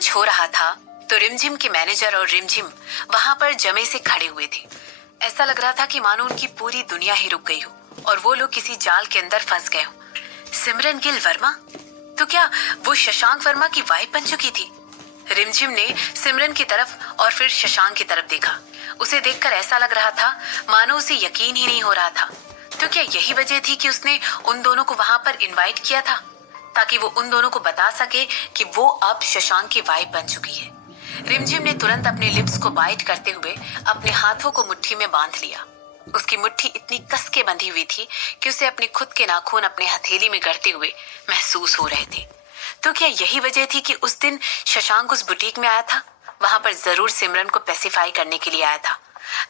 कुछ हो रहा था तो रिमझिम के मैनेजर और रिमझिम वहां पर जमे से खड़े हुए थे। ऐसा लग रहा था कि मानो उनकी पूरी दुनिया ही रुक गई हो और वो लोग किसी जाल के अंदर फंस गए हो। सिमरन गिल वर्मा? तो क्या वो शशांक वर्मा की वाइफ बन चुकी थी? रिमझिम ने सिमरन की तरफ और फिर शशांक की तरफ देखा। उसे देखकर ऐसा लग रहा था मानो उसे यकीन ही नहीं हो रहा था। तो क्या यही वजह थी कि उसने उन दोनों को वहां पर इनवाइट किया था, ताकि वो उन दोनों को बता सके कि वो अब शशांक की वाइफ बन चुकी है। रिमझिम ने तुरंत अपने लिप्स को बाइट करते हुए अपने हाथों को मुट्ठी में बांध लिया। उसकी मुट्ठी इतनी कस के बंधी हुई थी कि उसे अपने खुद के नाखून अपने हथेली में गड़ते हुए महसूस हो रहे थे। तो क्या यही वजह थी कि उस दिन शशांक उस बुटीक में आया था? वहां पर जरूर सिमरन को पेसिफाई करने के लिए आया था,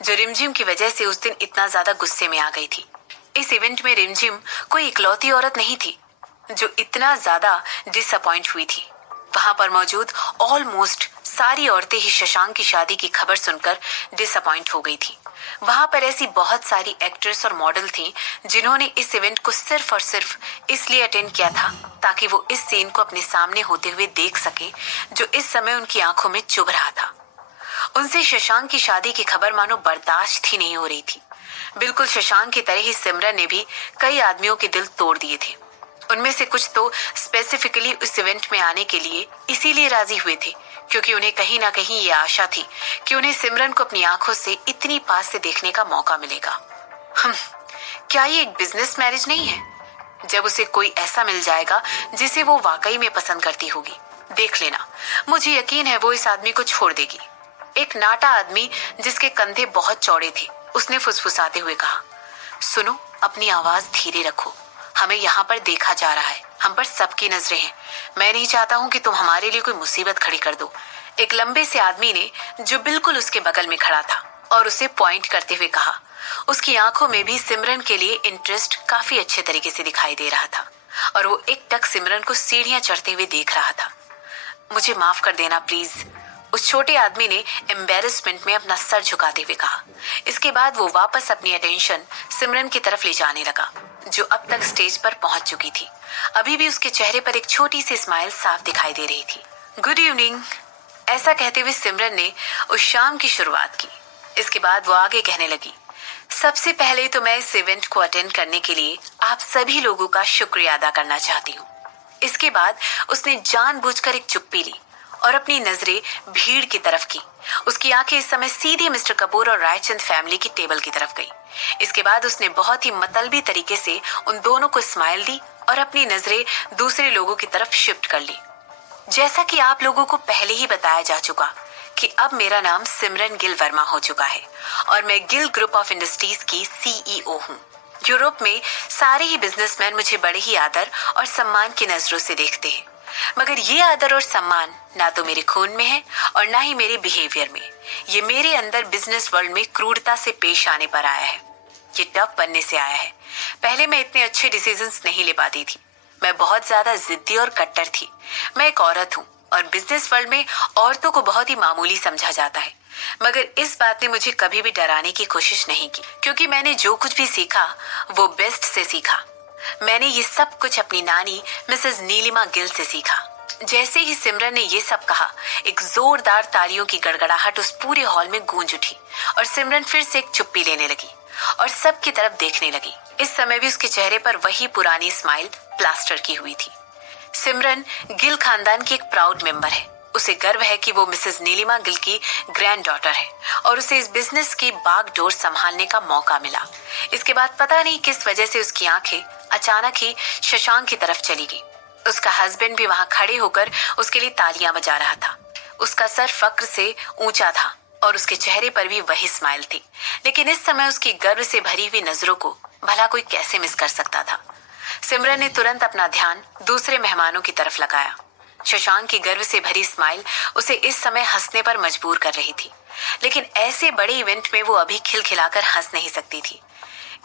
जो रिमझिम की वजह से उस दिन इतना ज्यादा गुस्से में आ गई थी। इस इवेंट में रिमझिम कोई इकलौती औरत नहीं थी जो इतना ज्यादा डिसअपॉइंट हुई थी। वहां पर मौजूद ऑलमोस्ट सारी औरतें ही शशांक की शादी की खबर सुनकर डिसअपॉइंट हो गई थी। वहां पर ऐसी बहुत सारी एक्ट्रेस और मॉडल थी जिन्होंने इस इवेंट को सिर्फ और सिर्फ इसलिए अटेंड किया था ताकि वो इस सीन को अपने सामने होते हुए देख सके जो इस समय उनकी आंखों में चुभ रहा था। उनसे शशांक की शादी की खबर मानो बर्दाश्त ही नहीं हो रही थी। बिल्कुल शशांक की तरह ही सिमरन ने भी कई आदमियों के दिल तोड़ दिए थे। उनमें से कुछ तो स्पेसिफिकली उस इवेंट में आने के लिए इसीलिए राजी हुए थे क्योंकि उन्हें कहीं ना कहीं ये आशा थी कि उन्हें सिमरन को अपनी आंखों से इतनी पास से देखने का मौका मिलेगा। क्या ये एक बिजनेस मैरिज नहीं है? जब उसे कोई ऐसा मिल जाएगा जिसे वो वाकई में पसंद करती होगी, देख लेना, मुझे यकीन है वो इस आदमी को छोड़ देगी। एक नाटा आदमी जिसके कंधे बहुत चौड़े थे, उसने फुसफुसाते हुए कहा, सुनो, अपनी आवाज धीरे रखो, हमें यहाँ पर देखा जा रहा है, हम पर सबकी नजरें हैं। मैं नहीं चाहता हूँ कि तुम हमारे लिए कोई मुसीबत खड़ी कर दो। एक लंबे से आदमी ने, जो बिल्कुल उसके बगल में खड़ा था, और उसे पॉइंट करते हुए कहा। उसकी आंखों में भी सिमरन के लिए इंटरेस्ट काफी अच्छे तरीके से दिखाई दे रहा था और वो एकटक सिमरन को सीढ़ियां चढ़ते हुए देख रहा था। मुझे माफ कर देना प्लीज, उस छोटे आदमी ने एम्बेरसमेंट में अपना सर झुकाते हुए कहा। इसके बाद वो वापस अपनी अटेंशन सिमरन की तरफ ले जाने लगा, जो अब तक स्टेज पर पहुंच चुकी थी। अभी भी उसके चेहरे पर एक छोटी सी स्माइल साफ दिखाई दे रही थी। गुड इवनिंग, ऐसा कहते हुए सिमरन ने उस शाम की शुरुआत की। इसके बाद वो आगे कहने लगी, सबसे पहले तो मैं इस इवेंट को अटेंड करने के लिए आप सभी लोगों का शुक्रिया अदा करना चाहती हूँ। इसके बाद उसने जानबूझकर एक चुप्पी ली और अपनी नजरें भीड़ की तरफ की। उसकी आंखें इस समय सीधे मिस्टर कपूर और रायचंद फैमिली की टेबल की तरफ गई। इसके बाद उसने बहुत ही मतलबी तरीके से उन दोनों को स्माइल दी और अपनी नजरें दूसरे लोगों की तरफ शिफ्ट कर ली। जैसा कि आप लोगों को पहले ही बताया जा चुका कि अब मेरा नाम सिमरन गिल वर्मा हो चुका है और मैं गिल ग्रुप ऑफ इंडस्ट्रीज की सीईओ हूँ। यूरोप में सारे ही बिजनेसमैन मुझे बड़े ही आदर और सम्मान की नजरों से देखते हैं, मगर ये आदर और सम्मान ना तो मेरे खून में है और ना ही मेरे बिहेवियर में। ये मेरे अंदर बिजनेस वर्ल्ड में क्रूरता से पेश आने पर आया है। ये टफ बनने से आया है। पहले मैं इतने अच्छे डिसीजंस नहीं ले पाती थी। मैं बहुत ज्यादा जिद्दी और कट्टर थी। मैं एक औरत हूँ और बिजनेस वर्ल्ड में औरतों को बहुत ही मामूली समझा जाता है, मगर इस बात ने मुझे कभी भी डराने की कोशिश नहीं की, क्योंकि मैंने जो कुछ भी सीखा वो बेस्ट से सीखा। मैंने ये सब कुछ अपनी नानी मिसेस नीलिमा गिल से सीखा। जैसे ही सिमरन ने ये सब कहा, एक जोरदार तालियों की गड़गड़ाहट उस पूरे हॉल में गूंज उठी और सिमरन फिर से एक चुप्पी लेने लगी और सबकी तरफ देखने लगी। इस समय भी उसके चेहरे पर वही पुरानी स्माइल प्लास्टर की हुई थी। सिमरन गिल खानदान की एक प्राउड मेंबर है। उसे गर्व है कि वो मिसेस नीलिमा गिल की ग्रैंड डॉटर है और उसे इस बिजनेस की बागडोर संभालने का मौका मिला। इसके बाद पता नहीं किस वजह से उसकी आंखें अचानक ही शशांक की तरफ चली गई। उसका हस्बैंड भी वहां खड़े होकर उसके लिए तालियां बजा रहा था। उसका सर फक्र से ऊंचा था और उसके चेहरे पर भी वही स्माइल थी, लेकिन इस समय उसकी गर्व से भरी हुई नजरों को भला कोई कैसे मिस कर सकता था। सिमरन ने तुरंत अपना ध्यान दूसरे मेहमानों की तरफ लगाया। शशांक की गर्व से भरी स्माइल उसे इस समय हंसने पर मजबूर कर रही थी, लेकिन ऐसे बड़े इवेंट में वो अभी खिलखिलाकर हंस नहीं सकती थी।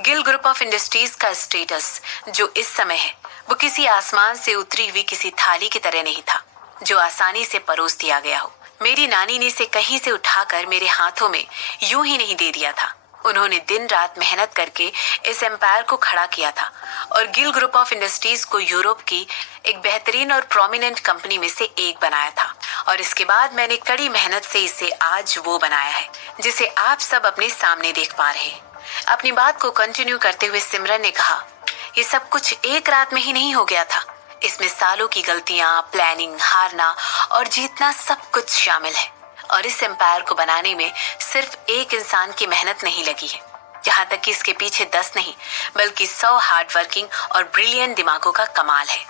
गिल ग्रुप ऑफ इंडस्ट्रीज का स्टेटस जो इस समय है, वो किसी आसमान से उतरी हुई किसी थाली की तरह नहीं था जो आसानी से परोस दिया गया हो। मेरी नानी ने इसे कहीं से उठाकर मेरे हाथों में यूं ही नहीं दे दिया था। उन्होंने दिन रात मेहनत करके इस एम्पायर को खड़ा किया था और गिल ग्रुप ऑफ इंडस्ट्रीज को यूरोप की एक बेहतरीन और प्रोमिनेंट कंपनी में से एक बनाया था। और इसके बाद मैंने कड़ी मेहनत से इसे आज वो बनाया है जिसे आप सब अपने सामने देख पा रहे हैं। अपनी बात को कंटिन्यू करते हुए सिमरन ने कहा, ये सब कुछ एक रात में ही नहीं हो गया था। इसमें सालों की गलतियां, प्लानिंग, हारना और जीतना सब कुछ शामिल है। और इस एम्पायर को बनाने में सिर्फ एक इंसान की मेहनत नहीं लगी है, यहाँ तक कि इसके पीछे 10 नहीं बल्कि 100 हार्डवर्किंग और ब्रिलियंट दिमागों का कमाल है।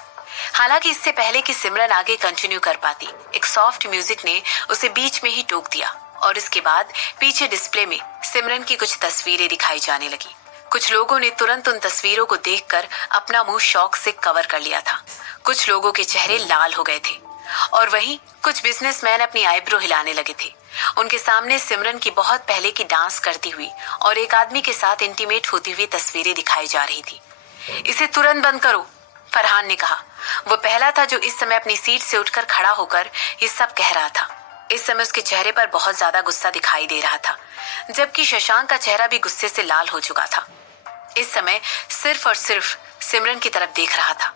हालांकि इससे पहले कि सिमरन आगे कंटिन्यू कर पाती, एक सॉफ्ट म्यूजिक ने उसे बीच में ही टोक दिया और इसके बाद पीछे डिस्प्ले में सिमरन की कुछ तस्वीरें दिखाई जाने लगी। कुछ लोगों ने तुरंत उन तस्वीरों को देखकर अपना मुंह शौक से कवर कर लिया था। कुछ लोगों के चेहरे लाल हो गए थे और वहीं कुछ बिजनेसमैन अपनी आईब्रो हिलाने लगे थे। उनके सामने सिमरन की बहुत पहले की डांस करती हुई और एक आदमी के साथ इंटीमेट होती हुई तस्वीरें दिखाई जा रही थी। इसे तुरंत बंद करो, फरहान ने कहा। वो पहला था जो इस समय अपनी सीट से उठकर खड़ा होकर ये सब कह रहा था। इस समय उसके चेहरे पर बहुत ज्यादा गुस्सा दिखाई दे रहा था, जबकि शशांक का चेहरा भी गुस्से से लाल हो चुका था। इस समय सिर्फ और सिर्फ सिमरन की तरफ देख रहा था,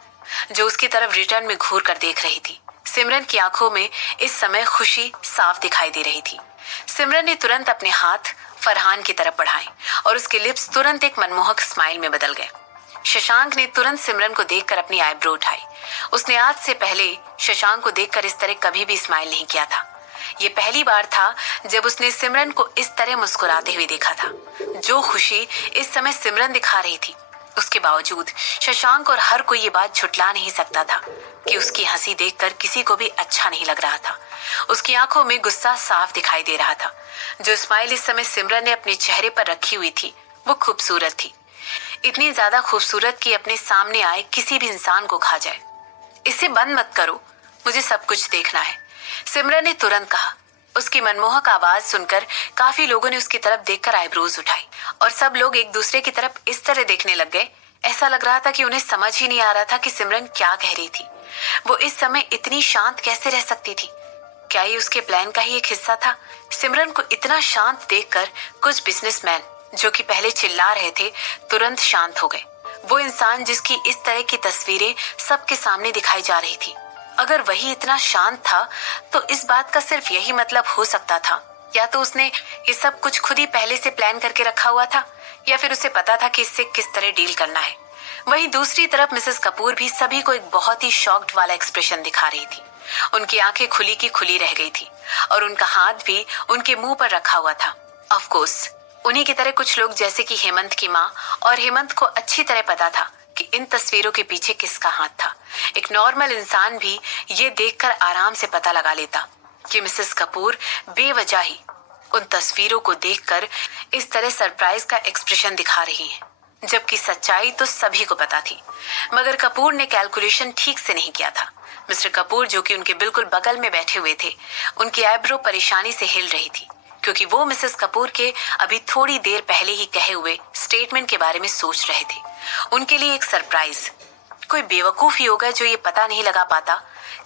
जो उसकी तरफ रिटर्न में घूर कर देख रही थी। सिमरन की आंखों में इस समय खुशी साफ दिखाई दे रही थी। सिमरन ने तुरंत अपने हाथ फरहान की तरफ बढ़ाए और उसके लिप्स तुरंत एक मनमोहक स्माइल में बदल गए। शशांक ने तुरंत सिमरन को देखकर अपनी आईब्रो उठाई। उसने आज से पहले शशांक को देखकर इस तरह कभी भी स्माइल नहीं किया था। ये पहली बार था जब उसने सिमरन को इस तरह मुस्कुराते हुए देखा था। जो खुशी इस समय सिमरन दिखा रही थी, उसके बावजूद शशांक और हर कोई ये बात झुठला नहीं सकता था कि उसकी हंसी देखकर किसी को भी अच्छा नहीं लग रहा था। उसकी आंखों में गुस्सा साफ दिखाई दे रहा था। जो स्माइल इस समय सिमरन ने अपने चेहरे पर रखी हुई थी वो खूबसूरत थी, इतनी ज्यादा खूबसूरत कि अपने सामने आए किसी भी इंसान को खा जाए। इसे बंद मत करो, मुझे सब कुछ देखना है, सिमरन ने तुरंत कहा। उसकी मनमोहक आवाज सुनकर काफी लोगों ने उसकी तरफ देखकर आईब्रोज उठाई और सब लोग एक दूसरे की तरफ इस तरह देखने लग गए। ऐसा लग रहा था कि उन्हें समझ ही नहीं आ रहा था कि सिमरन क्या कह रही थी। वो इस समय इतनी शांत कैसे रह सकती थी? क्या ये उसके प्लान का ही एक हिस्सा था? सिमरन को इतना शांत देखकर कुछ बिजनेसमैन जो कि पहले चिल्ला रहे थे तुरंत शांत हो गए। वो इंसान जिसकी इस तरह की तस्वीरें सबके सामने दिखाई जा रही थी, अगर वही इतना शांत था तो इस बात का सिर्फ यही मतलब हो सकता था, या तो उसने ये सब कुछ खुद ही पहले से प्लान करके रखा हुआ था या फिर उसे पता था कि इससे किस तरह डील करना है। वहीं दूसरी तरफ मिसेस कपूर भी सभी को एक बहुत ही शॉक्ड वाला एक्सप्रेशन दिखा रही थी। उनकी आंखें खुली की खुली रह गई थी और उनका हाथ भी उनके मुंह पर रखा हुआ था। ऑफ कोर्स उन्हीं की तरह कुछ लोग जैसे कि हेमंत की माँ, और हेमंत को अच्छी तरह पता था कि इन तस्वीरों के पीछे किसका हाथ था। एक नॉर्मल इंसान भी ये देखकर आराम से पता लगा लेता कि मिसेस कपूर बेवजह ही उन तस्वीरों को देखकर इस तरह सरप्राइज का एक्सप्रेशन दिखा रही हैं, जबकि सच्चाई तो सभी को पता थी। मगर कपूर ने कैलकुलेशन ठीक से नहीं किया था। मिस्टर कपूर जो कि उनके बिल्कुल बगल में बैठे हुए थे, उनकी आईब्रो परेशानी से हिल रही थी क्योंकि वो मिसेस कपूर के अभी थोड़ी देर पहले ही कहे हुए स्टेटमेंट के बारे में सोच रहे थे। उनके लिए एक सरप्राइज। कोई बेवकूफ ही होगा जो ये पता नहीं लगा पाता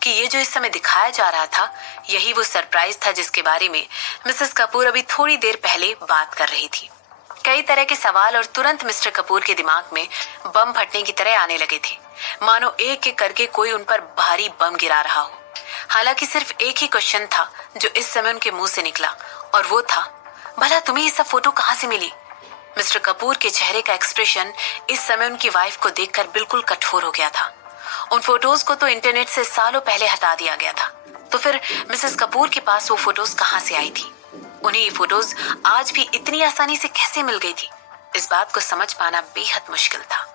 कि ये जो इस समय दिखाया जा रहा था यही वो सरप्राइज था जिसके बारे में मिसेस कपूर अभी थोड़ी देर पहले बात कर रही थी। कई तरह के सवाल और तुरंत मिस्टर कपूर के दिमाग में बम फटने की तरह आने लगे थे, मानो एक एक करके कोई उन पर भारी बम गिरा रहा हो। हालांकि सिर्फ एक ही क्वेश्चन था जो इस समय उनके मुंह से निकला, और वो था, भला तुम्हें ये सब फोटो कहाँ से मिली? मिस्टर कपूर के चेहरे का एक्सप्रेशन इस समय उनकी वाइफ को देखकर बिल्कुल कठोर हो गया था। उन फोटोज को तो इंटरनेट से सालों पहले हटा दिया गया था, तो फिर मिसेस कपूर के पास वो फोटोज कहाँ से आई थी? उन्हें ये फोटोज आज भी इतनी आसानी से कैसे मिल गई थी? इस बात को समझ पाना बेहद मुश्किल था।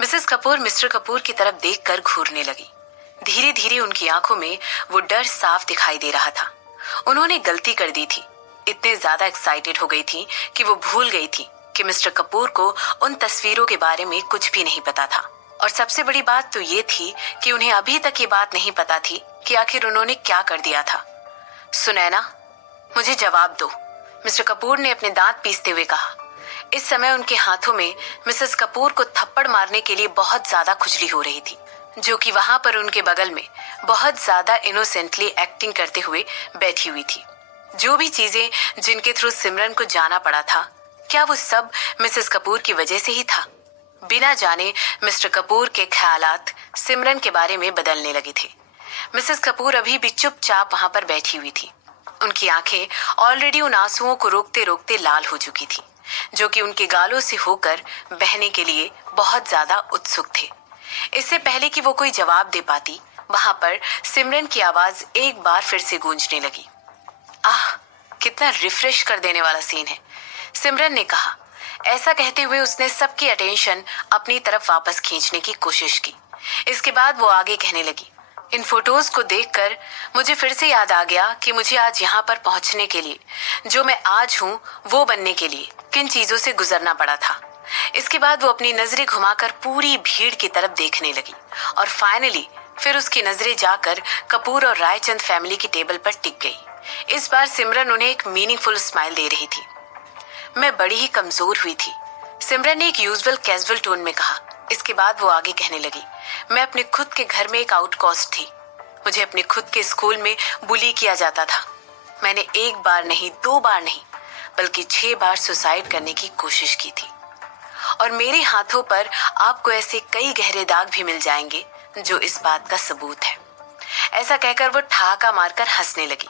मिसेस कपूर मिस्टर कपूर की तरफ देखकर घूरने लगी। धीरे धीरे उनकी आंखों में वो डर साफ दिखाई दे रहा था। उन्होंने गलती कर दी थी। इतने ज्यादा एक्साइटेड हो गई थी कि वो भूल गई थी कि मिस्टर कपूर को उन तस्वीरों के बारे में कुछ भी नहीं पता था और सबसे बड़ी बात तो ये थी कि उन्हें अभी तक ये बात नहीं पता थी कि आखिर उन्होंने क्या कर दिया था। सुनैना, मुझे जवाब दो, मिस्टर कपूर ने अपने दांत पीसते हुए कहा। इस समय उनके हाथों में मिसेस कपूर को थप्पड़ मारने के लिए बहुत ज्यादा खुजली हो रही थी, जो कि वहां पर उनके बगल में बहुत ज्यादा इनोसेंटली एक्टिंग करते हुए बैठी हुई थी। जो भी चीजें जिनके थ्रू सिमरन को जाना पड़ा था, क्या वो सब मिसेस कपूर की वजह से ही था? बिना जाने मिस्टर कपूर के ख्यालात सिमरन के बारे में बदलने लगे थे। मिसेस कपूर अभी भी चुपचाप वहां पर बैठी हुई थी। उनकी आंखें ऑलरेडी उन आंसुओं को रोकते रोकते लाल हो चुकी थी, जो कि उनके गालों से होकर बहने के लिए बहुत ज्यादा उत्सुक थे। इससे पहले कि वो कोई जवाब दे पाती, वहां पर सिमरन की आवाज एक बार फिर से गूंजने लगी। आह, कितना रिफ्रेश कर देने वाला सीन है, सिमरन ने कहा। ऐसा कहते हुए उसने सबकी अटेंशन अपनी तरफ वापस खींचने की कोशिश की। इसके बाद वो आगे कहने लगी, इन फोटोज को देखकर मुझे फिर से याद आ गया कि मुझे आज यहाँ पर पहुंचने के लिए, जो मैं आज हूँ वो बनने के लिए, किन चीजों से गुजरना पड़ा था। इसके बाद वो अपनी नजरें घुमाकर पूरी भीड़ की तरफ देखने लगी और फाइनली फिर उसकी नजरें जाकर कपूर और रायचंद फैमिली की टेबल पर टिक गई। इस बार सिमरन उन्हें एक मीनिंगफुल स्माइल दे रही थी। मैं बड़ी ही कमजोर हुई थी, सिमरन ने एक यूजुअल कैजुअल टोन में कहा। इसके बाद वो आगे कहने लगी, मैं अपने खुद के घर में एक आउटकास्ट थी। मुझे अपने खुद के स्कूल में बुली किया जाता था। मैंने एक बार नहीं, 2 बार नहीं, बल्कि 6 बार सुसाइड करने की कोशिश की थी। और मेरे हाथों पर आपको ऐसे कई गहरे दाग भी मिल जाएंगे जो इस बात का सबूत है। ऐसा कहकर वो ठहाका मारकर हंसने लगी।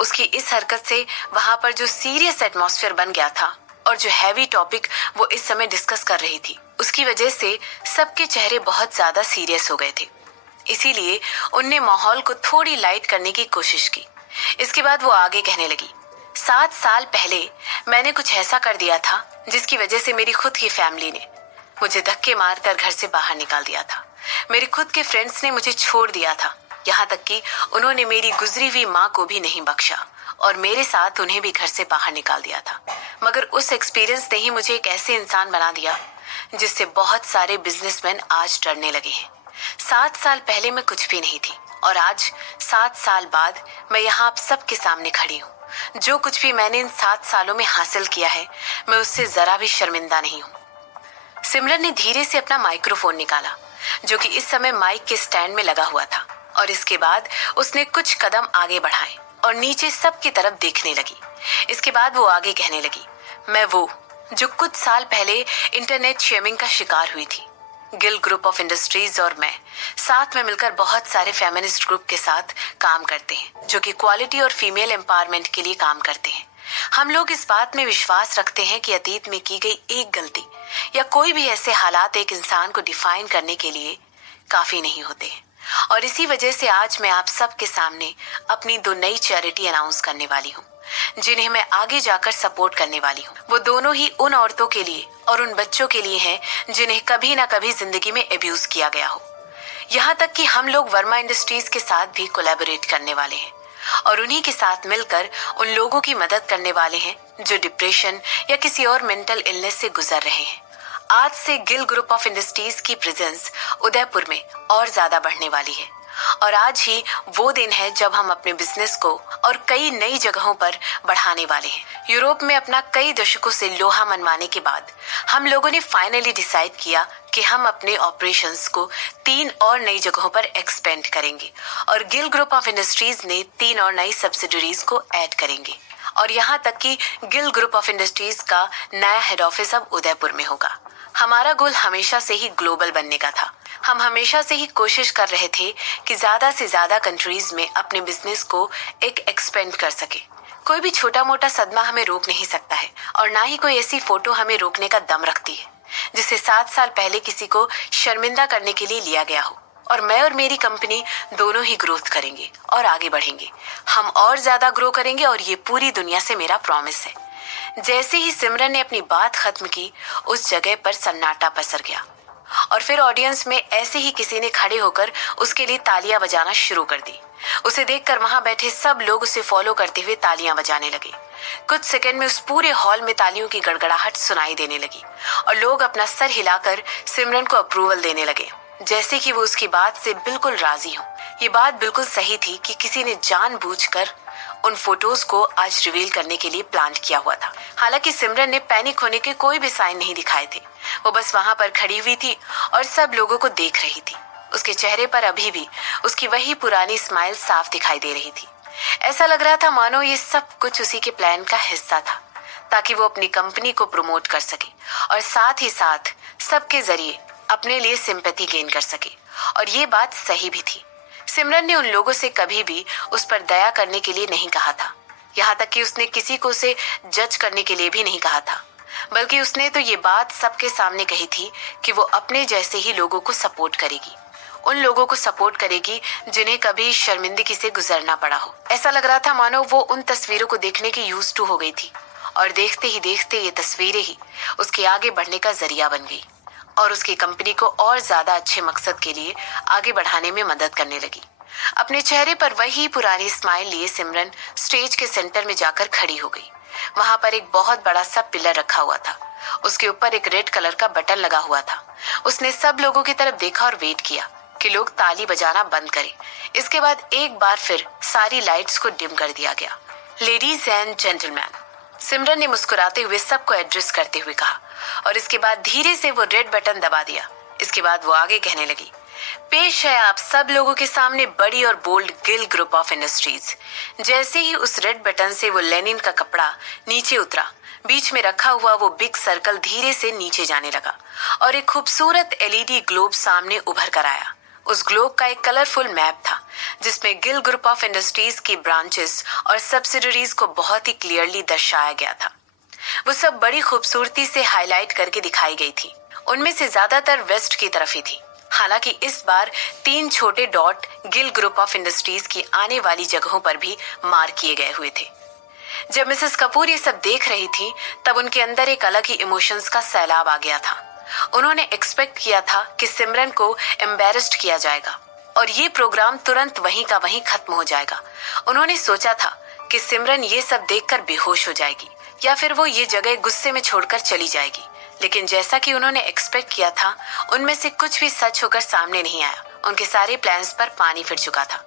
उसकी इस हरकत से वहां पर जो सीरियस एटमॉस्फेयर बन गया था और जो हैवी टॉपिक वो इस समय डिस्कस कर रही थी, उसकी वजह से सबके चेहरे बहुत ज्यादा सीरियस हो गए थे। इसीलिए उनने माहौल को थोड़ी लाइट करने की कोशिश की। इसके बाद वो आगे कहने लगी, 7 साल पहले मैंने कुछ ऐसा कर दिया था जिसकी वजह से मेरी खुद की फैमिली ने मुझे धक्के मारकर घर से बाहर निकाल दिया था। मेरे खुद के फ्रेंड्स ने मुझे छोड़ दिया था, यहाँ तक कि उन्होंने मेरी गुजरी हुई माँ को भी नहीं बख्शा और मेरे साथ उन्हें भी घर से बाहर निकाल दिया था। मगर उस एक्सपीरियंस ने ही मुझे एक ऐसे इंसान बना दिया जिससे बहुत सारे बिजनेसमैन आज डरने लगे हैं। 7 साल पहले मैं कुछ भी नहीं थी और आज 7 साल बाद मैं यहाँ आप सबके सामने खड़ी हूँ। जो कुछ भी मैंने इन 7 सालों में हासिल किया है, मैं उससे जरा भी शर्मिंदा नहीं हूँ। सिमरन ने धीरे से अपना माइक्रोफोन निकाला, जो कि इस समय माइक के स्टैंड में लगा हुआ था, और इसके बाद उसने कुछ कदम आगे बढ़ाए और नीचे सबकी तरफ देखने लगी। इसके बाद वो आगे कहने लगी, मैं वो जो कुछ साल पहले इंटरनेट शेमिंग का शिकार हुई थी। गिल ग्रुप ऑफ इंडस्ट्रीज और मैं साथ में मिलकर बहुत सारे फेमिनिस्ट ग्रुप के साथ काम करते हैं, जो कि क्वालिटी और फीमेल एम्पावरमेंट के लिए काम करते हैं। हम लोग इस बात में विश्वास रखते हैं कि अतीत में की गई एक गलती या कोई भी ऐसे हालात एक इंसान को डिफाइन करने के लिए काफी नहीं होते हैं। और इसी वजह से आज मैं आप सबके सामने अपनी 2 नई चैरिटी अनाउंस करने वाली हूँ, जिन्हें मैं आगे जाकर सपोर्ट करने वाली हूँ। वो दोनों ही उन औरतों के लिए और उन बच्चों के लिए हैं जिन्हें कभी ना कभी जिंदगी में अब्यूज किया गया हो। यहाँ तक कि हम लोग वर्मा इंडस्ट्रीज के साथ भी कोलैबोरेट करने वाले हैं और उन्हीं के साथ मिलकर उन लोगों की मदद करने वाले हैं जो डिप्रेशन या किसी और मेंटल इलनेस से गुजर रहे हैं। आज से गिल ग्रुप ऑफ इंडस्ट्रीज की प्रेजेंस उदयपुर में और ज्यादा बढ़ने वाली है और आज ही वो दिन है जब हम अपने बिजनेस को और कई नई जगहों पर बढ़ाने वाले हैं। यूरोप में अपना कई दशकों से लोहा मनवाने के बाद हम लोगों ने फाइनली डिसाइड किया कि हम अपने ऑपरेशंस को 3 और नई जगहों पर एक्सपेंड करेंगे और गिल ग्रुप ऑफ इंडस्ट्रीज ने 3 और नई सब्सिडरीज को ऐड करेंगे और यहाँ तक कि गिल ग्रुप ऑफ इंडस्ट्रीज का नया हेड ऑफिस अब उदयपुर में होगा। हमारा गोल हमेशा से ही ग्लोबल बनने का था। हम हमेशा से ही कोशिश कर रहे थे कि ज्यादा से ज्यादा कंट्रीज में अपने बिजनेस को एक एक्सपेंड कर सके। कोई भी छोटा मोटा सदमा हमें रोक नहीं सकता है और ना ही कोई ऐसी फोटो हमें रोकने का दम रखती है जिसे 7 साल पहले किसी को शर्मिंदा करने के लिए लिया गया हो। और मैं और मेरी कंपनी दोनों ही ग्रोथ करेंगे और आगे बढ़ेंगे। हम और ज्यादा ग्रो करेंगे और ये पूरी दुनिया से मेरा प्रॉमिस है। जैसे ही सिमरन ने अपनी बात खत्म की, उस जगह पर सन्नाटा पसर गया और फिर ऑडियंस में ऐसे ही किसी ने खड़े होकर उसके लिए तालियां बजाना शुरू कर दी। उसे देखकर वहां बैठे सब लोग उसे फॉलो करते हुए तालियां बजाने लगे। कुछ सेकंड में उस पूरे हॉल में तालियों की गड़गड़ाहट सुनाई देने लगी और लोग अपना सर हिलाकर सिमरन को अप्रूवल देने लगे। जैसे कि वो उसकी बात से बिल्कुल राजी हो। ये बात बिल्कुल सही थी कि किसी ने जानबूझकर उन फोटोज को आज रिवील करने के लिए प्लान किया हुआ था। हालांकि सिमरन ने पैनिक होने के कोई भी साइन नहीं दिखाए थे। वो बस वहां पर खड़ी हुई थी और सब लोगों को देख रही थी। उसके चेहरे पर अभी भी उसकी वही पुरानी स्माइल साफ दिखाई दे रही थी। ऐसा लग रहा था मानो ये सब कुछ उसी के प्लान का हिस्सा था, ताकि वो अपनी कंपनी को प्रमोट कर सके और साथ ही साथ सबके जरिए अपने लिए सिंपैथी गेन कर सके। और ये बात सही भी थी। सिमरन ने उन लोगों से कभी भी उस पर दया करने के लिए नहीं कहा था। यहाँ तक कि उसने किसी को उसे जज करने के लिए भी नहीं कहा था, बल्कि उसने तो ये बात सबके सामने कही थी कि वो अपने जैसे ही लोगों को सपोर्ट करेगी, उन लोगों को सपोर्ट करेगी जिन्हें कभी शर्मिंदगी से गुजरना पड़ा हो। ऐसा लग रहा था मानो वो उन तस्वीरों को देखने की यूज्ड टू हो गई थी और देखते ही देखते ये तस्वीरें ही उसके आगे बढ़ने का जरिया बन गई और उसकी कंपनी को और ज्यादा अच्छे मकसद के लिए आगे बढ़ाने में मदद करने लगी। अपने चेहरे पर वही पुरानी स्माइल लिए सिमरन स्टेज के सेंटर में जाकर खड़ी हो गई। वहां पर एक बहुत बड़ा सा पिलर रखा हुआ था। उसके ऊपर एक रेड कलर का बटन लगा हुआ था। उसने सब लोगों की तरफ देखा और वेट किया कि लोग ताली बजाना बंद करें। इसके बाद एक बार फिर सारी लाइट्स को डिम कर दिया गया। लेडीज एंड जेंटलमैन, सिमरन ने मुस्कुराते हुए सबको एड्रेस करते हुए कहा और इसके बाद धीरे से वो रेड बटन दबा दिया। इसके बाद वो आगे कहने लगी, पेश है आप सब लोगों के सामने बड़ी और bold Gill group of industries. जैसे ही उस रेड बटन से वो लेनिन का कपड़ा नीचे उतरा, बीच में रखा हुआ वो बिग सर्कल धीरे से नीचे जाने लगा और एक खूबसूरत एलईडी ग्लोब सामने उभर कर आया। उस ग्लोब का एक कलरफुल मैप था जिसमें गिल ग्रुप ऑफ इंडस्ट्रीज की ब्रांचेस और सब्सिडरीज को बहुत ही क्लियरली दर्शाया गया था। वो सब बड़ी खूबसूरती से हाईलाइट करके दिखाई गई थी। उनमें से ज्यादातर वेस्ट की तरफ ही थी। हालांकि इस बार 3 छोटे dot Gill group of industries की आने वाली जगहों पर भी मार्क किए गए हुए थे। जब मिसेस कपूर ये सब देख रही थी तब उनके अंदर एक अलग ही इमोशंस का सैलाब आ गया था। उन्होंने एक्सपेक्ट किया था कि सिमरन को एम्बेरस्ड किया जाएगा और ये प्रोग्राम तुरंत वहीं का वहीं खत्म हो जाएगा। उन्होंने सोचा था कि सिमरन ये सब देखकर बेहोश हो जाएगी या फिर वो ये जगह गुस्से में छोड़कर चली जाएगी। लेकिन जैसा कि उन्होंने एक्सपेक्ट किया था, उनमें से कुछ भी सच होकर सामने नहीं आया। उनके सारे प्लान्स पर पानी फिर चुका था।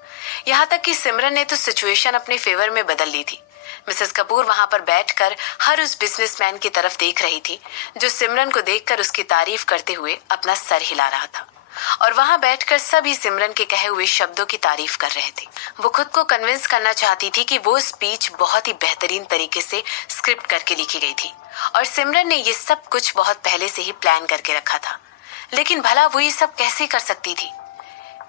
यहाँ तक कि सिमरन ने तो सिचुएशन अपने फेवर में बदल ली थी। मिसेस कपूर वहां पर बैठकर हर उस बिजनेसमैन की तरफ देख रही थी जो सिमरन को देखकर उसकी तारीफ करते हुए अपना सर हिला रहा था और वहां बैठकर सभी सिमरन के कहे हुए शब्दों की तारीफ कर रहे थे। वो खुद को कन्विंस करना चाहती थी कि वो स्पीच बहुत ही बेहतरीन तरीके से स्क्रिप्ट करके लिखी गई थी और सिमरन ने ये सब कुछ बहुत पहले से ही प्लान करके रखा था। लेकिन भला वो ये सब कैसे कर सकती थी?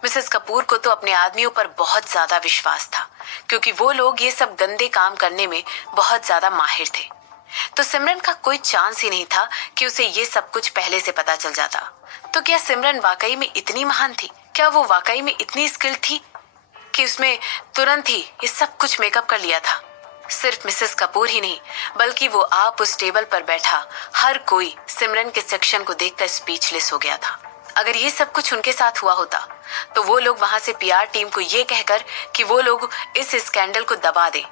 मिसेस कपूर को तो अपने आदमियों पर बहुत ज्यादा विश्वास था क्योंकि वो लोग ये सब गंदे काम करने में बहुत ज्यादा माहिर थे। तो सिमरन का कोई चांस ही नहीं था कि उसे ये सब कुछ पहले से पता चल जाता। तो क्या सिमरन वाकई में इतनी महान थी? क्या वो वाकई में इतनी स्किल्ड थी कि उसमें तुरंत ही ये सब कुछ मेकअप कर लिया था? सिर्फ मिसेस कपूर ही नहीं बल्कि वो आप उस टेबल पर बैठा हर कोई सिमरन के सेक्शन को देखकर स्पीचलेस हो गया था। अगर ये सब कुछ उनके साथ हुआ होता तो वो लोग वहां से पीआर टीम को ये कहकर कि वो लोग इस स्कैंडल को दबा दे,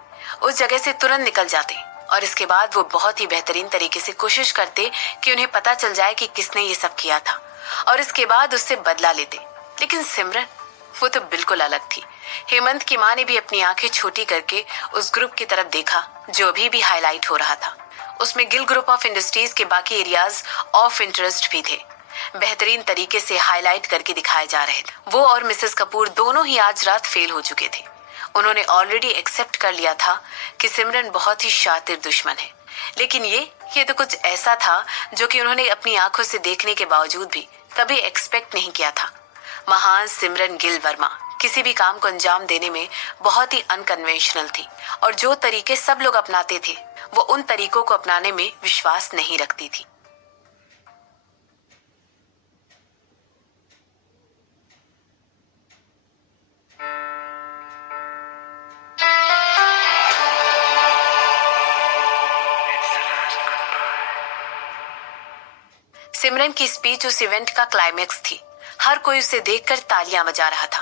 उस जगह से तुरंत निकल जाते और इसके बाद वो बहुत ही बेहतरीन तरीके से कोशिश करते कि उन्हें पता चल जाए कि किसने ये सब किया था और इसके बाद उससे बदला लेते। लेकिन सिमरन, वो तो बिल्कुल अलग थी। हेमंत की माँ ने भी अपनी आंखें छोटी करके उस ग्रुप की तरफ देखा जो अभी भी हाईलाइट हो रहा था। उसमें गिल ग्रुप ऑफ इंडस्ट्रीज के बाकी एरियाज ऑफ इंटरेस्ट भी थे, बेहतरीन तरीके से हाईलाइट करके दिखाए जा रहे थे। वो और मिसेस कपूर दोनों ही आज रात फेल हो चुके थे। उन्होंने ऑलरेडी एक्सेप्ट कर लिया था कि सिमरन बहुत ही शातिर दुश्मन है। लेकिन ये तो कुछ ऐसा था जो कि उन्होंने अपनी आंखों से देखने के बावजूद भी कभी एक्सपेक्ट नहीं किया था। महान सिमरन गिल वर्मा किसी भी काम को अंजाम देने में बहुत ही अनकन्वेंशनल थी और जो तरीके सब लोग अपनाते थे वो उन तरीकों को अपनाने में विश्वास नहीं रखती थी। सिमरन की स्पीच उस इवेंट का क्लाइमैक्स थी। हर कोई उसे देखकर तालियां बजा रहा था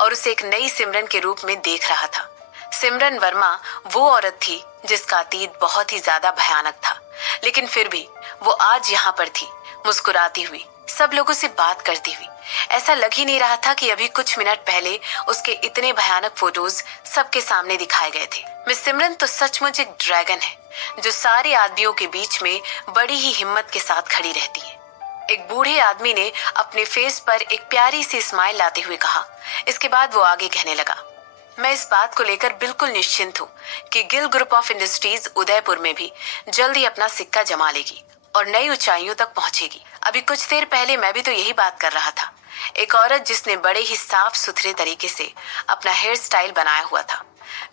और उसे एक नई सिमरन के रूप में देख रहा था। सिमरन वर्मा वो औरत थी जिसका अतीत बहुत ही ज्यादा भयानक था, लेकिन फिर भी वो आज यहाँ पर थी, मुस्कुराती हुई, सब लोगों से बात करती हुई। ऐसा लग ही नहीं रहा था कि अभी कुछ मिनट पहले उसके इतने भयानक फोटोज सबके सामने दिखाए गए थे। मिस सिमरन तो सचमुच एक ड्रैगन है जो सारे आदमियों के बीच में बड़ी ही हिम्मत के साथ खड़ी रहती है। एक बूढ़े आदमी ने अपने फेस पर एक प्यारी सी स्माइल लाते हुए कहा। इसके बाद वो आगे कहने लगा, मैं इस बात को लेकर बिल्कुल निश्चिंत हूँ कि Gill group of industries Udaipur में भी जल्द ही अपना सिक्का जमा लेगी और नई ऊंचाइयों तक पहुंचेगी। अभी कुछ देर पहले मैं भी तो यही बात कर रहा था। एक औरत जिसने बड़े ही साफ सुथरे तरीके से अपना हेयर स्टाइल बनाया हुआ था,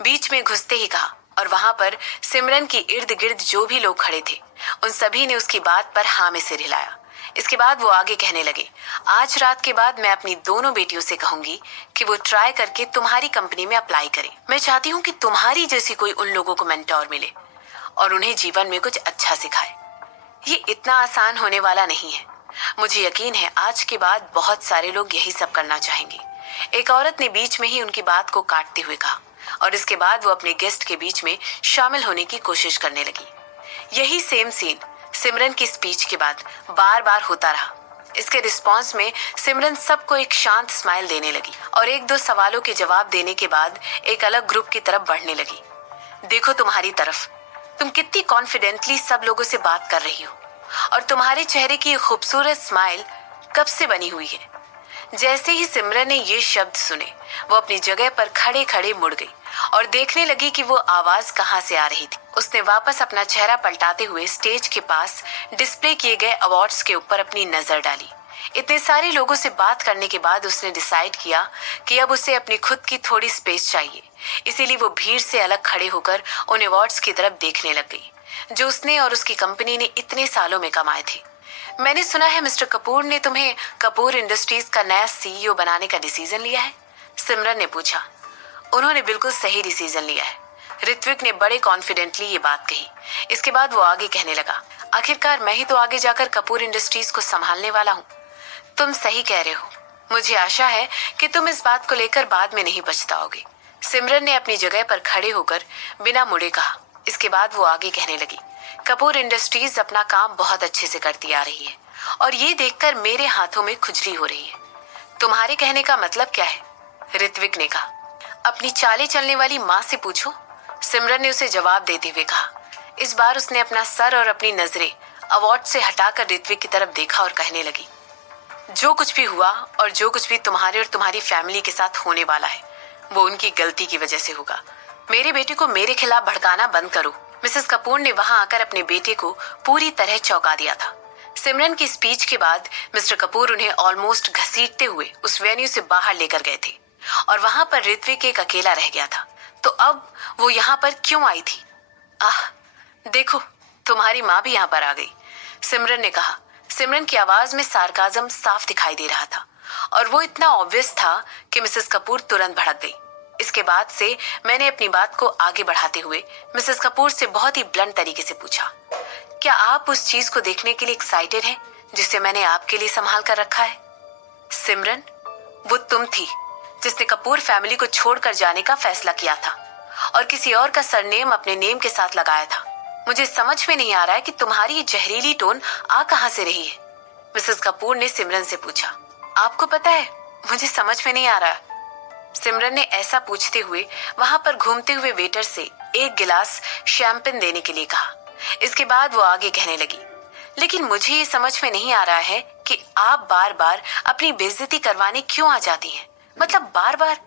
बीच में घुसते ही कहा, और वहां पर सिमरन की इर्द गिर्द जो भी लोग खड़े थे उन सभी ने उसकी बात पर हाँ में सिर हिलाया। इसके बाद वो आगे कहने लगे, आज रात के बाद मैं अपनी दोनों बेटियों से कहूंगी कि वो ट्राई करके तुम्हारी कंपनी में अप्लाई करें। मैं चाहती हूँ कि तुम्हारी जैसी कोई उन लोगों को मेंटोर मिले और उन्हें जीवन में कुछ अच्छा सिखाए। ये इतना आसान होने वाला नहीं है। मुझे यकीन है आज के बाद बहुत सारे लोग यही सब करना चाहेंगे। एक औरत ने बीच में ही उनकी बात को काटते हुए कहा और इसके बाद वो अपने गेस्ट के बीच में शामिल होने की कोशिश करने लगी। यही सेम सीन सिमरन की स्पीच के बाद बार बार होता रहा। इसके रिस्पॉन्स में सिमरन सबको एक शांत स्माइल देने लगी और एक दो सवालों के जवाब देने के बाद एक अलग ग्रुप की तरफ बढ़ने लगी। देखो तुम्हारी तरफ, तुम कितनी कॉन्फिडेंटली सब लोगों से बात कर रही हो और तुम्हारे चेहरे की ये खूबसूरत स्माइल कब से बनी हुई है। जैसे ही सिमरन ने ये शब्द सुने वो अपनी जगह पर खड़े खड़े मुड़ गई और देखने लगी कि वो आवाज कहाँ से आ रही थी। उसने वापस अपना चेहरा पलटाते हुए स्टेज के पास डिस्प्ले किए गए अवार्ड्स के ऊपर अपनी नजर डाली। इतने सारे लोगों से बात करने के बाद उसने डिसाइड किया कि अब उसे अपनी खुद की थोड़ी स्पेस चाहिए। इसीलिए वो भीड़ से अलग खड़े होकर उन अवार्ड्स की तरफ देखने लग गई जो उसने और उसकी कंपनी ने इतने सालों में कमाए थे। मैंने सुना है मिस्टर कपूर ने तुम्हें कपूर इंडस्ट्रीज का नया सीईओ बनाने का डिसीजन लिया है, सिमरन ने पूछा। उन्होंने बिल्कुल सही डिसीजन लिया है, ऋत्विक ने बड़े कॉन्फिडेंटली ये बात कही। इसके बाद वो आगे कहने लगा, आखिरकार मैं ही तो आगे जाकर कपूर इंडस्ट्रीज को संभालने वाला हूँ। तुम सही कह रहे हो, मुझे आशा है कि तुम इस बात को लेकर बाद में नहीं पछताओगे, सिमरन ने अपनी जगह पर खड़े होकर बिना मुड़े कहा। इसके बाद वो आगे कहने लगी, कपूर इंडस्ट्रीज अपना काम बहुत अच्छे से करती आ रही है और ये देखकर मेरे हाथों में खुजली हो रही है। तुम्हारे कहने का मतलब क्या है, ऋत्विक ने कहा। अपनी चाले चलने वाली माँ से पूछो, सिमरन ने उसे जवाब देते हुए कहा। इस बार उसने अपना सर और अपनी नजरें अवार्ड से हटाकर ऋत्विक की तरफ देखा और कहने लगी, जो कुछ भी हुआ और जो कुछ भी तुम्हारे और तुम्हारी फैमिली के साथ होने वाला है वो उनकी गलती की वजह से होगा। मेरे बेटे को मेरे खिलाफ भड़काना बंद करो। मिसेस कपूर ने वहां आकर अपने बेटे को पूरी तरह चौंका दिया था। सिमरन की स्पीच के बाद मिस्टर कपूर उन्हें ऑलमोस्ट घसीटते हुए उस वेन्यू से बाहर लेकर गए थे और वहां पर ऋत्विक एक अकेला रह गया था। तो अब वो यहाँ पर क्यों आई थी? आह, देखो तुम्हारी माँ भी यहाँ पर आ गई, सिमरन ने कहा। सिमरन की आवाज में सार्काज्म साफ दिखाई दे रहा था और वो इतना ऑब्वियस था कि मिसेस कपूर तुरंत भड़क गई। इसके बाद से मैंने अपनी बात को आगे बढ़ाते हुए मिसेस कपूर से बहुत ही ब्लंट तरीके से पूछा, क्या आप उस चीज को देखने के लिए एक्साइटेड हैं जिसे मैंने आपके लिए संभाल कर रखा है? सिमरन, वो तुम थी जिसने कपूर फैमिली को छोड़कर जाने का फैसला किया था और किसी और का सरनेम अपने नेम के साथ लगाया था। मुझे समझ में नहीं आ रहा है कि तुम्हारी ये जहरीली टोन आ कहां से रही है, मिसेस कपूर ने सिमरन से पूछा। आपको पता है, मुझे समझ में नहीं आ रहा, सिमरन ने ऐसा पूछते हुए वहां पर घूमते हुए वेटर से एक गिलास शैंपेन देने के लिए कहा। इसके बाद वो आगे कहने लगी, लेकिन मुझे ये समझ में नहीं आ रहा है कि आप बार बार अपनी बेइज्जती करवाने क्यों आ जाती हैं। मतलब बार बार?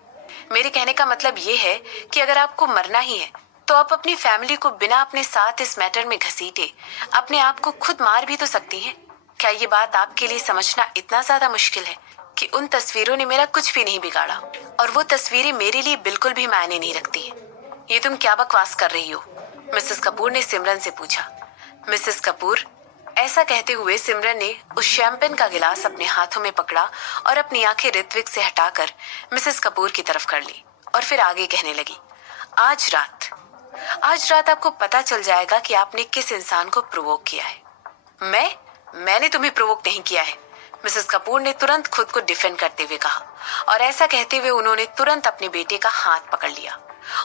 मेरे कहने का मतलब ये है कि अगर आपको मरना ही है तो आप अपनी फैमिली को बिना अपने साथ इस मैटर में घसीटे अपने आप को खुद मार भी तो सकती हैं। क्या ये बात आपके लिए समझना इतना ज्यादा मुश्किल है कि उन तस्वीरों ने मेरा कुछ भी नहीं बिगाड़ा और वो तस्वीरें मेरे लिए बिल्कुल भी मायने नहीं रखती है। ये तुम क्या बकवास कर रही हो, मिसेस कपूर ने सिमरन से पूछा। मिसेस कपूर, ऐसा कहते हुए सिमरन ने उस शैंपेन का गिलास अपने हाथों में पकड़ा और अपनी आंखें ऋत्विक से हटाकर मिसेस कपूर की तरफ कर ली और फिर आगे कहने लगी, आज रात आपको पता चल जाएगा कि आपने किस इंसान को प्रोवोक किया है। मैंने तुम्हें प्रोवोक नहीं किया है, मिसेस कपूर ने तुरंत खुद को डिफेंड करते हुए कहा और ऐसा कहते हुए उन्होंने तुरंत अपने बेटे का हाथ पकड़ लिया।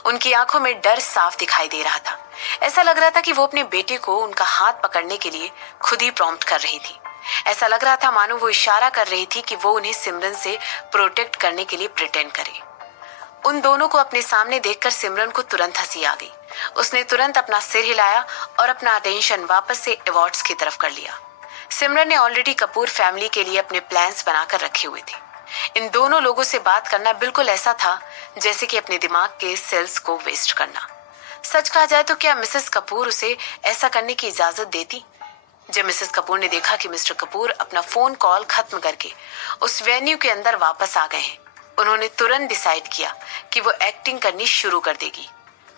उनकी आंखों में डर साफ दिखाई दे रहा था। ऐसा लग रहा था कि वो अपने बेटे को उनका हाथ पकड़ने के लिए खुद ही प्रॉम्प्ट कर रही थी। ऐसा लग रहा था मानो वो इशारा कर रही थी कि वो उन्हें सिमरन से प्रोटेक्ट करने के लिए प्रिटेंड करे। उन दोनों को अपने सामने देखकर सिमरन को तुरंत हंसी आ गई। उसने तुरंत अपना सिर हिलाया और अपना अटेंशन वापस से अवार्ड्स की तरफ कर लिया। सिमरन ने ऑलरेडी कपूर फैमिली के लिए अपने प्लान्स बनाकर रखे हुए थे। इन दोनों लोगों से बात करना बिल्कुल ऐसा था जैसे कि अपने दिमाग के सेल्स को वेस्ट करना। सच कहा जाए तो क्या मिसेस कपूर उसे ऐसा करने की इजाजत देती? जब मिसेस कपूर ने देखा कि मिस्टर कपूर अपना फोन कॉल खत्म करके उस वेन्यू के अंदर वापस आ गए हैं, उन्होंने तुरंत डिसाइड किया कि वो एक्टिंग करनी शुरू कर देगी।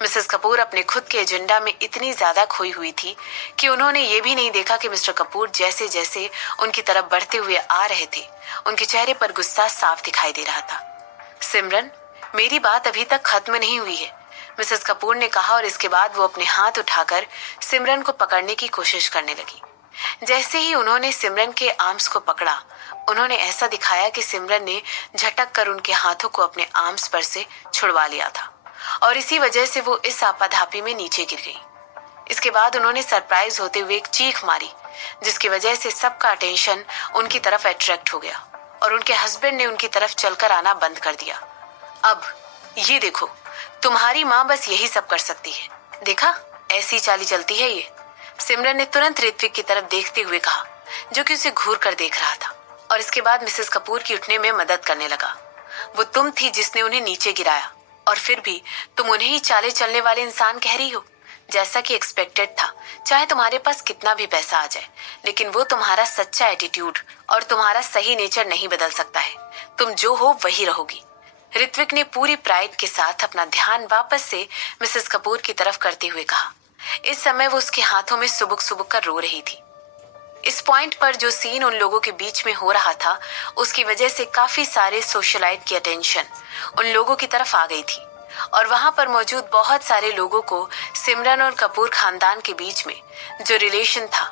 मिसेस कपूर अपने खुद के एजेंडा में इतनी ज्यादा खोई हुई थी कि उन्होंने ये भी नहीं देखा कि मिस्टर कपूर जैसे जैसे उनकी तरफ बढ़ते हुए आ रहे थे, उनके चेहरे पर गुस्सा साफ दिखाई दे रहा था। सिमरन, मेरी बात अभी तक खत्म नहीं हुई है, मिसेस कपूर ने कहा और इसके बाद वो अपने हाथ उठाकर सिमरन को पकड़ने की कोशिश करने लगी। जैसे ही उन्होंने सिमरन के आर्म्स को पकड़ा, उन्होंने ऐसा दिखाया कि सिमरन ने झटक कर उनके हाथों को अपने आर्म्स पर से छुड़वा लिया था और इसी वजह से वो इस आपाधापी में नीचे गिर गई। इसके बाद उन्होंने सरप्राइज होते हुए एक चीख मारी, जिसकी वजह से सबका अटेंशन उनकी तरफ अट्रैक्ट हो गया और उनके हस्बैंड ने उनकी तरफ चलकर आना बंद कर दिया। अब ये देखो, तुम्हारी माँ बस यही सब कर सकती है, देखा ऐसी चाली चलती है ये। सिमरन ने तुरंत ऋत्विक की तरफ देखते हुए कहा, जो कि उसे घूर कर देख रहा था, और इसके बाद मिसेस कपूर की उठने में मदद करने लगा। वो तुम थी जिसने उन्हें नीचे गिराया और फिर भी तुम उन्हें ही चाले चलने वाले इंसान कह रही हो, जैसा कि एक्सपेक्टेड था। चाहे तुम्हारे पास कितना भी पैसा आ जाए, लेकिन वो तुम्हारा सच्चा एटीट्यूड और तुम्हारा सही नेचर नहीं बदल सकता है। तुम जो हो वही रहोगी। ऋत्विक ने पूरी प्राइड के साथ अपना ध्यान वापस से मिसेस कपूर की तरफ करते हुए कहा। इस समय वो उसके हाथों में सुबुक सुबुक कर रो रही थी। इस पॉइंट पर जो सीन उन लोगों के बीच में हो रहा था, उसकी वजह से काफी सारे सोशलाइट की अटेंशन उन लोगों की तरफ आ गई थी और वहां पर मौजूद बहुत सारे लोगों को सिमरन और कपूर खानदान के बीच में जो रिलेशन था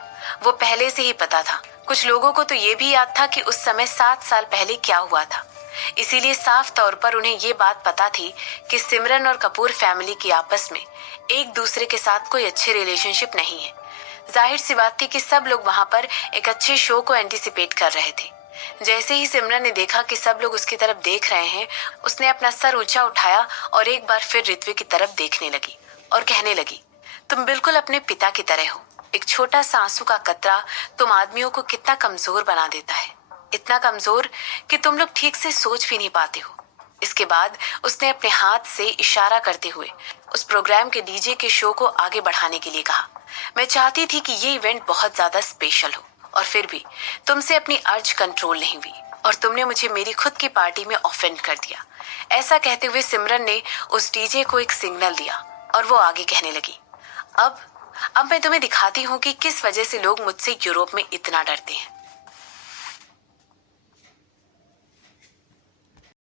वो पहले से ही पता था। कुछ लोगों को तो ये भी याद था कि उस समय 7 साल पहले क्या हुआ था। इसीलिए साफ तौर पर उन्हें ये बात पता थी कि सिमरन और कपूर फैमिली की आपस में एक दूसरे के साथ कोई अच्छे रिलेशनशिप नहीं है। जाहिर सी बात थी कि सब लोग वहां पर एक अच्छे शो को एंटिसिपेट कर रहे थे। जैसे ही सिमरन ने देखा कि सब लोग उसकी तरफ देख रहे हैं, उसने अपना सर ऊंचा उठाया और एक बार फिर ऋत्विक की तरफ देखने लगी और कहने लगी, तुम बिल्कुल अपने पिता की तरह हो। एक छोटा सा आंसू का कतरा तुम आदमियों को कितना कमजोर बना देता है, इतना कमजोर कि तुम लोग ठीक से सोच भी नहीं पाते हो। इसके बाद उसने अपने हाथ से इशारा करते हुए उस प्रोग्राम के डीजे के शो को आगे बढ़ाने के लिए कहा। मैं चाहती थी कि ये इवेंट बहुत ज्यादा स्पेशल हो और फिर भी तुमसे अपनी अर्ज कंट्रोल नहीं हुई और तुमने मुझे मेरी खुद की पार्टी में ऑफेंड कर दिया। ऐसा कहते हुए सिमरन ने उस डीजे को एक सिग्नल दिया और वो आगे कहने लगी, अब मैं तुम्हें दिखाती हूँ कि किस वजह से लोग मुझसे यूरोप में इतना डरते हैं।